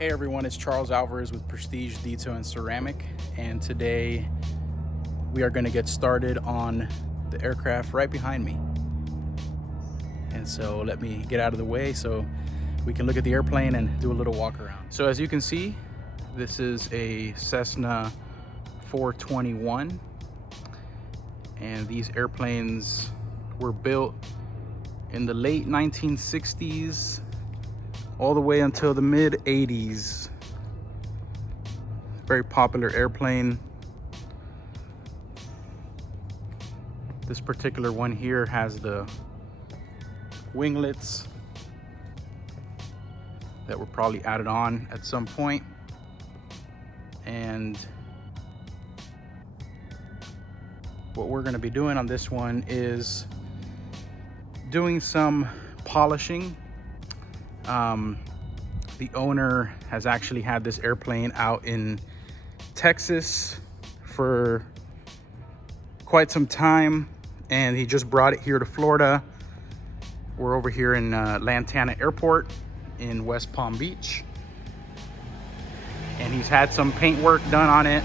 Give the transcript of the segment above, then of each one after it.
Hey everyone, it's Charles Alvarez with Prestige Detail and Ceramic, and today we are going to get started on the aircraft right behind me. And so let me get out of the way so we can look at the airplane and do a little walk around. So as you can see, this is a Cessna 421, and these airplanes were built in the late 1960s all the way until the mid 80s. Very popular airplane. This particular one here has the winglets that were probably added on at some point. And what we're going to be doing on this one is doing some polishing. The owner has actually had this airplane out in Texas for quite some time, and he just brought it here to Florida. We're over here in Lantana Airport in West Palm Beach, and he's had some paint work done on it.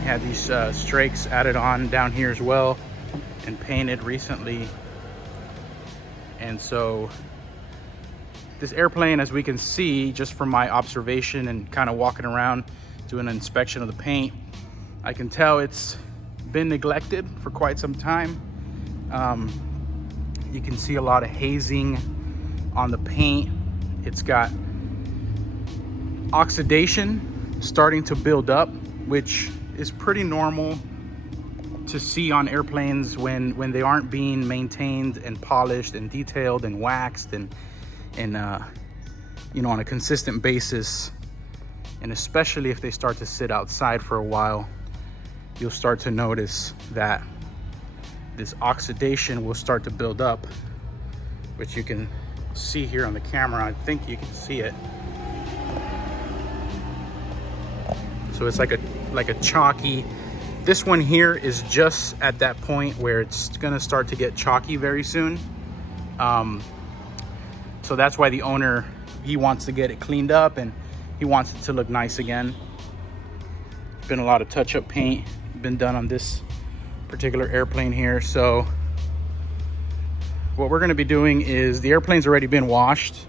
He had these strakes added on down here as well and painted recently. And so this airplane, as we can see just from my observation and kind of walking around doing an inspection of the paint, I can tell it's been neglected for quite some time. You can see a lot of hazing on the paint. It's got oxidation starting to build up, which is pretty normal to see on airplanes when they aren't being maintained and polished and detailed and waxed and you know, on a consistent basis. And especially if they start to sit outside for a while, you'll start to notice that this oxidation will start to build up, which you can see here on the camera. I think you can see it. So it's like a chalky. This one here is just at that point where it's gonna start to get chalky very soon. So that's why the owner, he wants to get it cleaned up and he wants it to look nice again. Been a lot of touch-up paint been done on this particular airplane here. So what we're gonna be doing is, the airplane's already been washed.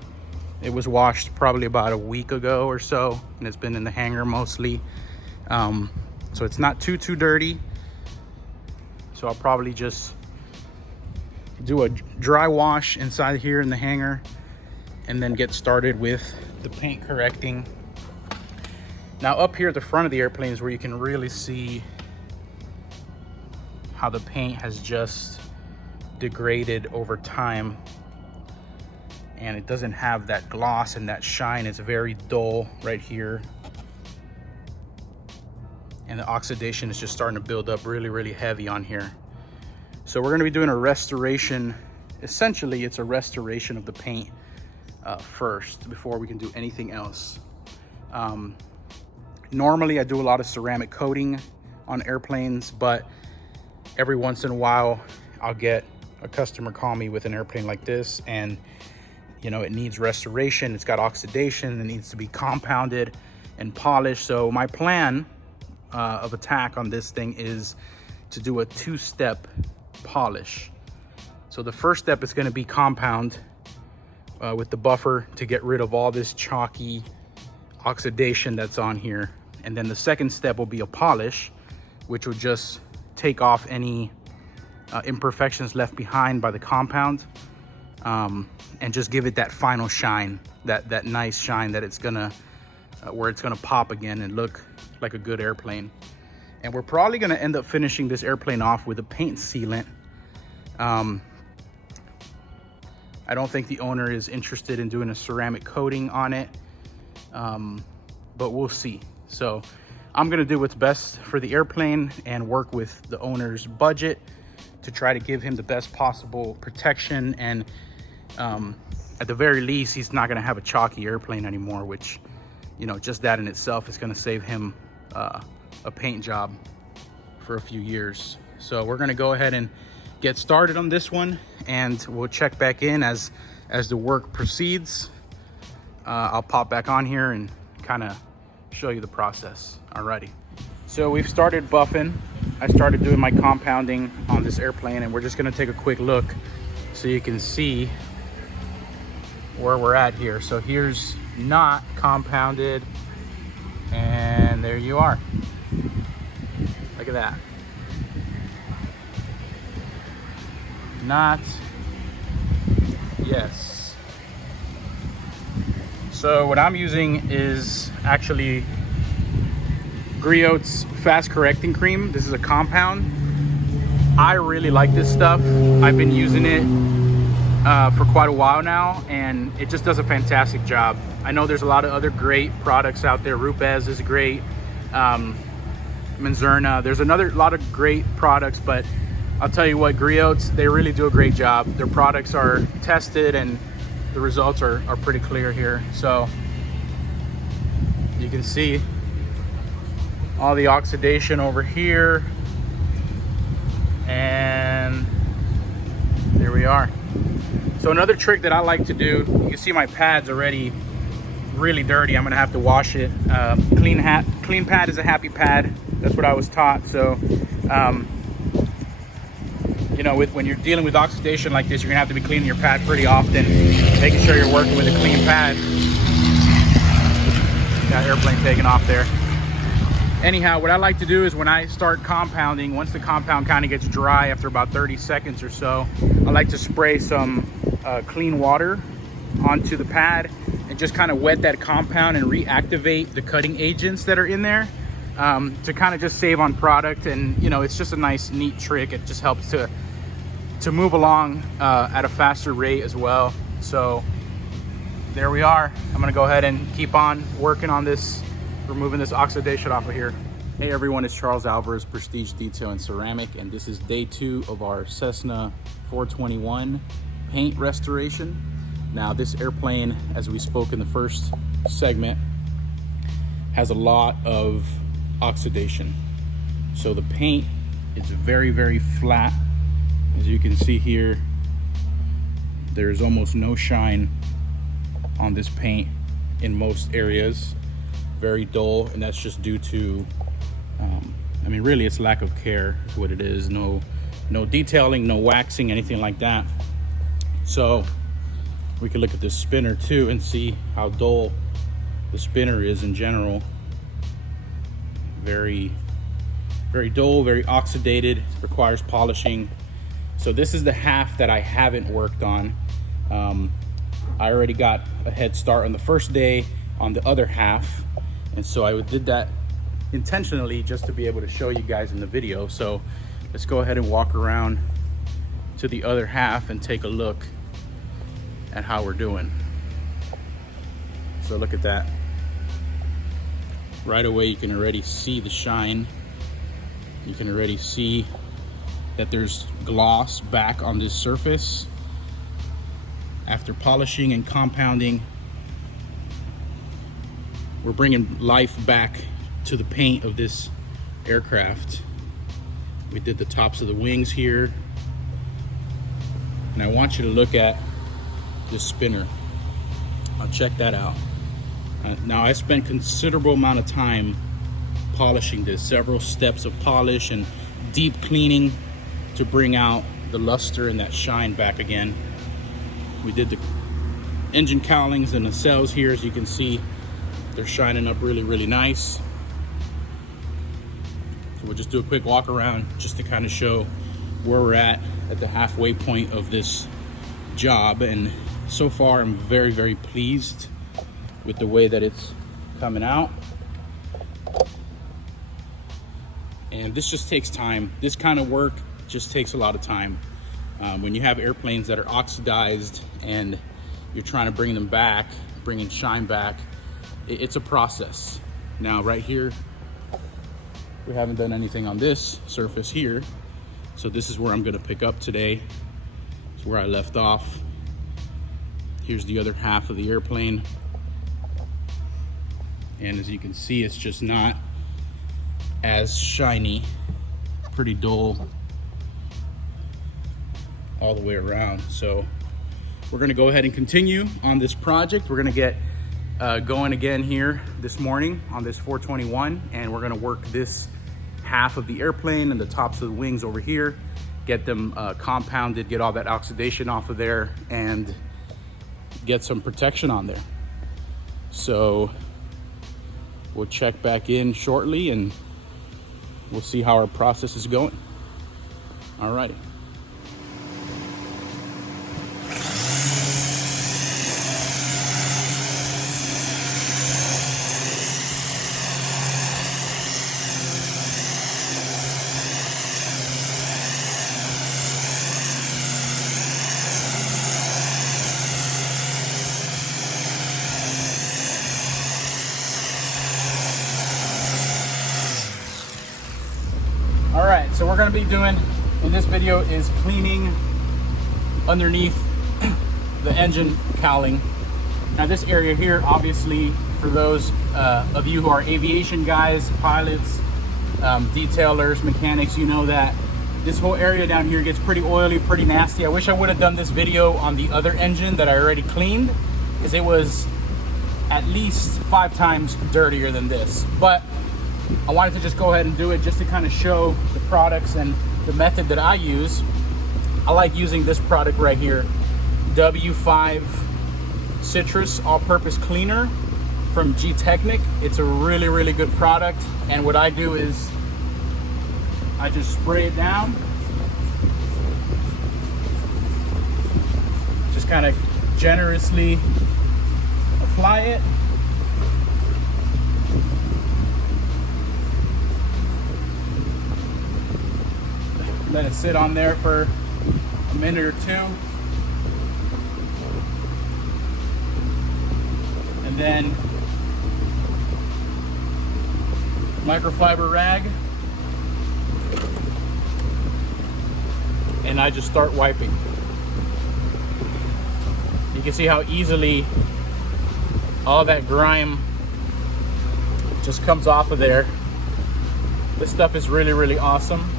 It was washed probably about a week ago or so, and it's been in the hangar mostly. So it's not too dirty. So I'll probably just do a dry wash inside here in the hangar and then get started with the paint correcting. Now up here at the front of the airplane is where you can really see how the paint has just degraded over time, and it doesn't have that gloss and that shine. It's very dull right here, and the oxidation is just starting to build up really heavy on here. So we're going to be doing a restoration. Essentially, it's a restoration of the paint first before we can do anything else. Normally I do a lot of ceramic coating on airplanes, but every once in a while I'll get a customer call me with an airplane like this, and you know, it needs restoration. It's got oxidation. It needs to be compounded and polished. So my plan of attack on this thing is to do a two-step polish. So the first step is going to be compound with the buffer to get rid of all this chalky oxidation that's on here. And then the second step will be a polish, which will just take off any imperfections left behind by the compound, and just give it that final shine, that nice shine that it's gonna where it's gonna pop again and look like a good airplane. And we're probably gonna end up finishing this airplane off with a paint sealant. I don't think the owner is interested in doing a ceramic coating on it, but we'll see. So I'm gonna do what's best for the airplane and work with the owner's budget to try to give him the best possible protection. And at the very least, he's not gonna have a chalky airplane anymore, which, you know, just that in itself is gonna save him a paint job for a few years. So we're gonna go ahead and get started on this one, and we'll check back in as the work proceeds. I'll pop back on here and kind of show you the process. Alrighty. So we've started buffing. I started doing my compounding on this airplane, and we're just gonna take a quick look so you can see where we're at here. So here's not compounded, and there you are. Look at that. Not, yes. So what I'm using is actually Griot's fast correcting cream. This is a compound. I really like this stuff. I've been using it for quite a while now, and it just does a fantastic job. I know there's a lot of other great products out there. Rupes is great. Menzerna. There's another lot of great products, but I'll tell you what, Griot's, they really do a great job. Their products are tested and the results are pretty clear here. So you can see all the oxidation over here, and there we are. So another trick that I like to do, you can see my pad's already really dirty. I'm gonna have to wash it. Clean pad is a happy pad. That's what I was taught. So you know, when you're dealing with oxidation like this, you're gonna have to be cleaning your pad pretty often, making sure you're working with a clean pad. Got airplane taking off there. Anyhow, what I like to do is when I start compounding, once the compound kind of gets dry after about 30 seconds or so, I like to spray some clean water onto the pad and just kind of wet that compound and reactivate the cutting agents that are in there, to kind of just save on product. And you know, it's just a nice, neat trick. It just helps to move along at a faster rate as well. So there we are. I'm gonna go ahead and keep on working on this, removing this oxidation off of here. Hey everyone, it's Charles Alvarez, Prestige Detail and Ceramic, and this is day 2 of our Cessna 421 paint restoration. Now this airplane, as we spoke in the first segment, has a lot of oxidation. So the paint is very, very flat. As you can see here, there's almost no shine on this paint in most areas. Very dull, and that's just due to I mean, really it's lack of care is what it is. No detailing, no waxing, anything like that. So we can look at this spinner too and see how dull the spinner is in general. Very, very dull, very oxidated, requires polishing. So this is the half that I haven't worked on. I already got a head start on the first day on the other half, and so I did that intentionally just to be able to show you guys in the video. So let's go ahead and walk around to the other half and take a look at how we're doing. So look at that. Right away you can already see the shine. You can already see that there's gloss back on this surface. After polishing and compounding, we're bringing life back to the paint of this aircraft. We did the tops of the wings here, and I want you to look at this spinner. I'll check that out. Now I spent considerable amount of time polishing this, several steps of polish and deep cleaning to bring out the luster and that shine back again. We did the engine cowlings and the nacelles here. As you can see, they're shining up really, really nice. So we'll just do a quick walk around just to kind of show where we're at the halfway point of this job. And so far I'm very, very pleased with the way that it's coming out. And this just takes time. This kind of work just takes a lot of time. When you have airplanes that are oxidized and you're trying to bring them back, bringing shine back, it's a process. Now right here, we haven't done anything on this surface here. So this is where I'm gonna pick up today. It's where I left off. Here's the other half of the airplane. And as you can see, it's just not as shiny, pretty dull all the way around. So we're gonna go ahead and continue on this project. We're gonna get going again here this morning on this 421, and we're gonna work this half of the airplane and the tops of the wings over here, get them compounded, get all that oxidation off of there, and get some protection on there. So we'll check back in shortly and we'll see how our process is going. All righty. All right, so we're gonna be doing in this video is cleaning underneath the engine cowling. Now this area here, obviously, for those of you who are aviation guys, pilots, detailers, mechanics, you know that this whole area down here gets pretty oily, pretty nasty. I wish I would have done this video on the other engine that I already cleaned, because it was at least 5 times dirtier than this. But I wanted to just go ahead and do it just to kind of show the products and the method that I use. I like using this product right here, W5 Citrus All-Purpose Cleaner from G-Technic. It's a really, really good product. And what I do is I just spray it down. Just kind of generously apply it. Let it sit on there for a minute or two. And then microfiber rag. And I just start wiping. You can see how easily all that grime just comes off of there. This stuff is really, really awesome.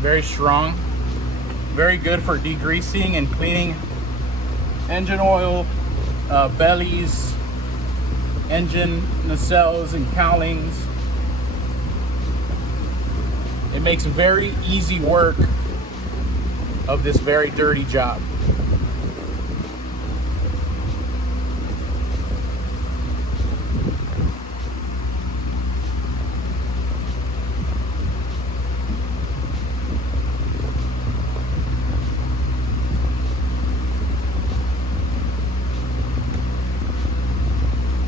Very strong, very good for degreasing and cleaning engine oil, bellies, engine nacelles and cowlings. It makes very easy work of this very dirty job.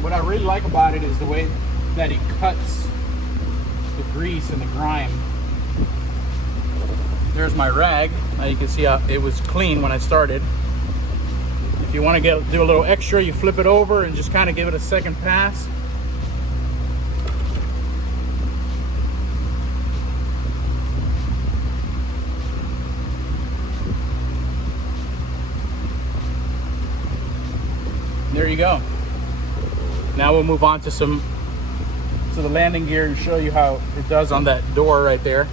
What I really like about it is the way that it cuts the grease and the grime. There's my rag. Now you can see how it was clean when I started. If you want to do a little extra, you flip it over and just kind of give it a second pass. There you go. Now we'll move on to the landing gear and show you how it does on that door right there.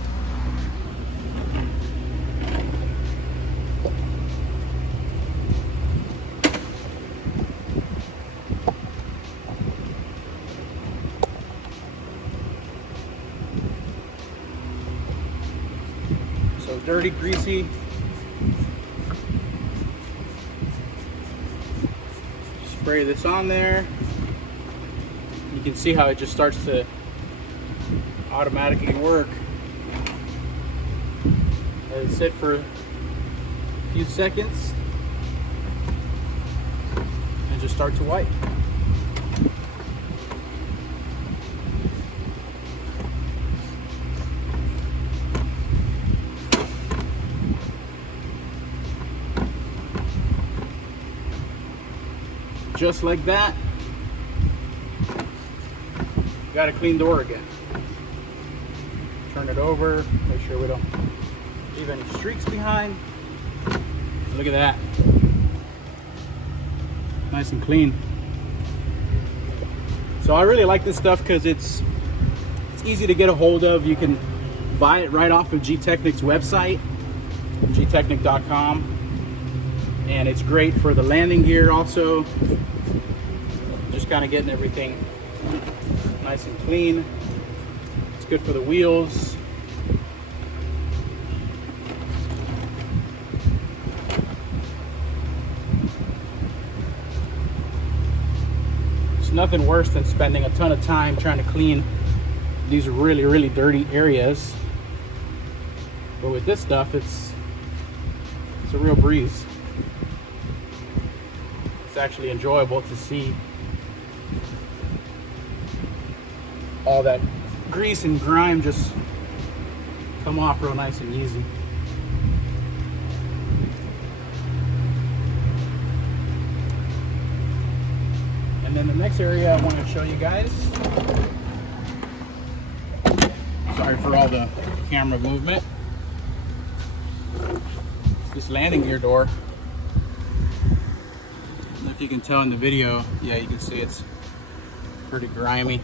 So dirty, greasy. Spray this on there. You can see how it just starts to automatically work. Let it sit for a few seconds and just start to wipe. Just like that. Got a clean door again. Turn it over, make sure we don't leave any streaks behind. Look at that. Nice and clean. So I really like this stuff because it's easy to get a hold of. You can buy it right off of G-Technic's website, gtechnic.com. And it's great for the landing gear also. Just just kind of getting everything nice and clean. It's good for the wheels. It's nothing worse than spending a ton of time trying to clean these really, really dirty areas. But with this stuff, it's a real breeze. It's actually enjoyable to see all that grease and grime just come off real nice and easy. And then the next area I want to show you guys, sorry for all the camera movement, it's this landing gear door. I don't know if you can tell in the video, yeah, you can see it's pretty grimy.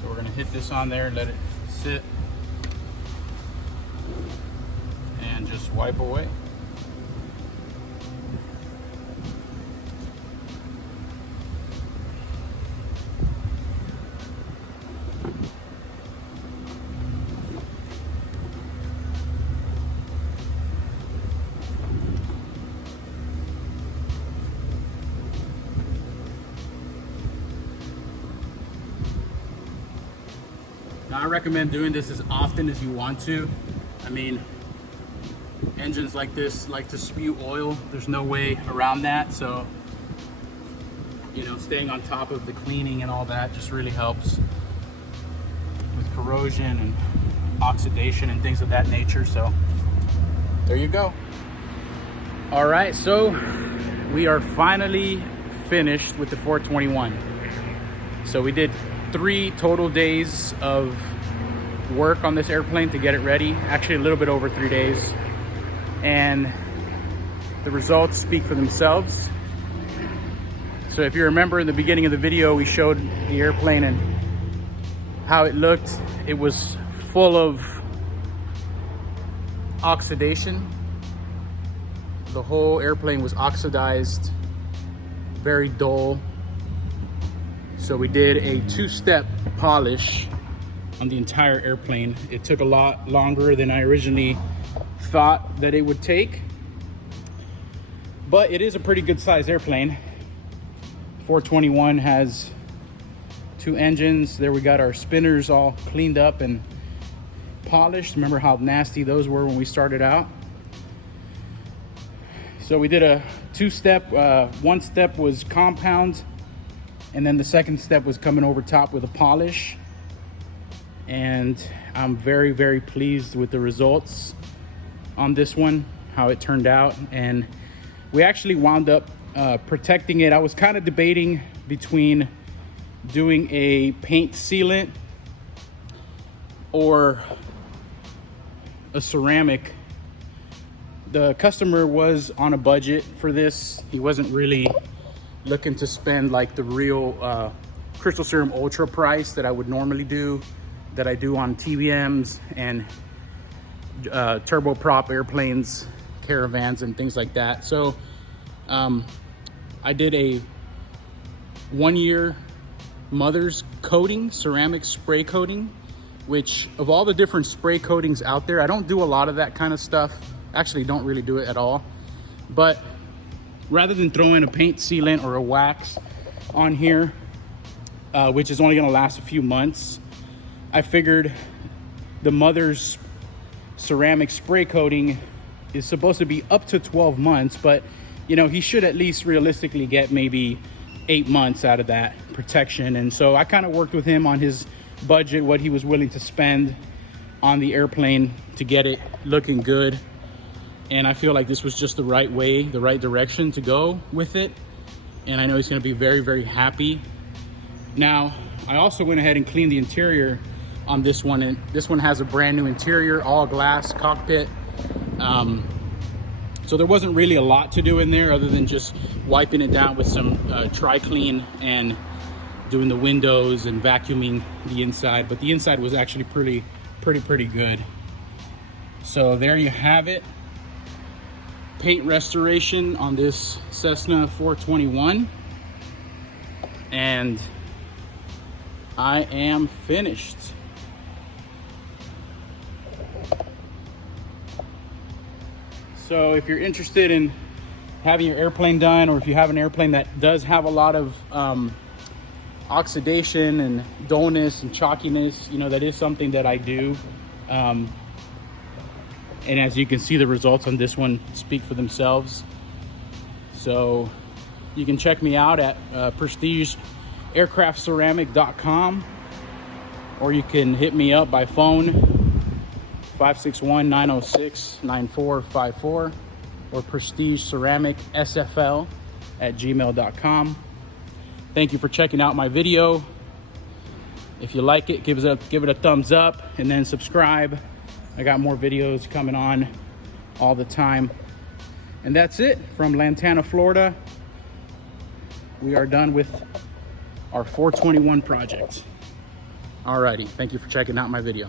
So we're gonna hit this on there, let it sit, and just wipe away. Now, I recommend doing this as often as you want to. I mean, engines like this like to spew oil. There's no way around that. So, you know, staying on top of the cleaning and all that just really helps with corrosion and oxidation and things of that nature. So there you go. All right, so we are finally finished with the 421. So we did 3 total days of work on this airplane to get it ready. Actually, a little bit over 3 days. And the results speak for themselves. So if you remember in the beginning of the video, we showed the airplane and how it looked. It was full of oxidation. The whole airplane was oxidized, very dull. So we did a 2-step polish on the entire airplane. It took a lot longer than I originally thought that it would take, but it is a pretty good sized airplane. 421 has 2 engines. There we got our spinners all cleaned up and polished. Remember how nasty those were when we started out? So we did a 2-step. 1 step was compound, and then the 2nd step was coming over top with a polish. And I'm very, very pleased with the results on this one, how it turned out. And we actually wound up protecting it. I was kind of debating between doing a paint sealant or a ceramic. The customer was on a budget for this. He wasn't really looking to spend like the real Crystal Serum Ultra price that I would normally do, that I do on TBMs and turboprop airplanes, caravans, and things like that. So I did a 1-year mother's coating, ceramic spray coating, which of all the different spray coatings out there, I don't do a lot of that kind of stuff. Actually, don't really do it at all. But rather than throwing a paint sealant or a wax on here, which is only gonna last a few months, I figured the mother's ceramic spray coating is supposed to be up to 12 months, but you know, he should at least realistically get maybe 8 months out of that protection. And so I kind of worked with him on his budget, what he was willing to spend on the airplane to get it looking good. And I feel like this was just the right way, the right direction to go with it. And I know he's gonna be very, very happy. Now, I also went ahead and cleaned the interior on this one. And this one has a brand new interior, all glass cockpit. So there wasn't really a lot to do in there other than just wiping it down with some tri-clean and doing the windows and vacuuming the inside. But the inside was actually pretty good. So there you have it. paint restoration on this Cessna 421, and I am finished. So if you're interested in having your airplane done, or if you have an airplane that does have a lot of oxidation and dullness and chalkiness, you know, that is something that I do. And as you can see, the results on this one speak for themselves. So you can check me out at prestigeaircraftceramic.com, or you can hit me up by phone, 561-906-9454, or prestigeceramicsfl@gmail.com. Thank you for checking out my video. If you like it, give it a thumbs up, and then subscribe. I got more videos coming on all the time. And that's it from Lantana, Florida. We are done with our 421 project. Alrighty, thank you for checking out my video.